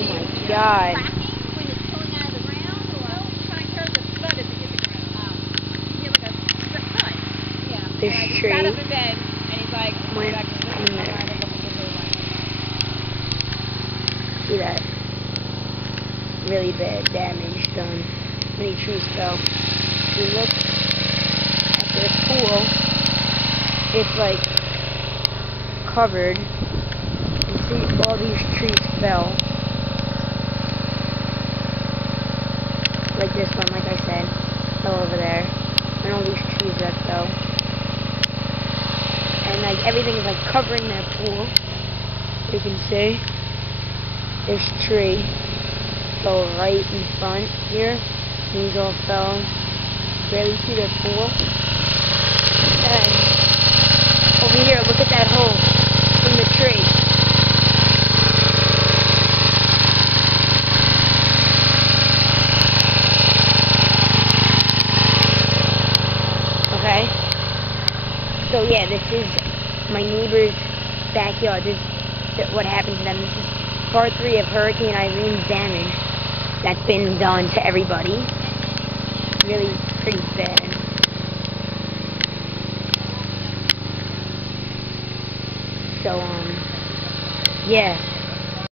Oh my God. When it's pulling out of the ground, or trying to the thud as it hits the ground. You hear like a thud. Yeah. This and I just tree. sat up in bed, and he's like, Went back to the in there. See that? Really bad damage done. Many trees fell. If you look at this pool, it's like covered. You see all these trees fell. Like this one, like I said, fell over there. And all these trees that fell. And like everything is like covering that pool. You can see this tree fell right in front here. These all fell. Barely see their pool. And over here, look at that hole from the tree. Okay? So yeah, this is my neighbor's backyard. This is what happened to them. This is part 3 of Hurricane Irene's damage that's been done to everybody. Really pretty bad. So, yeah.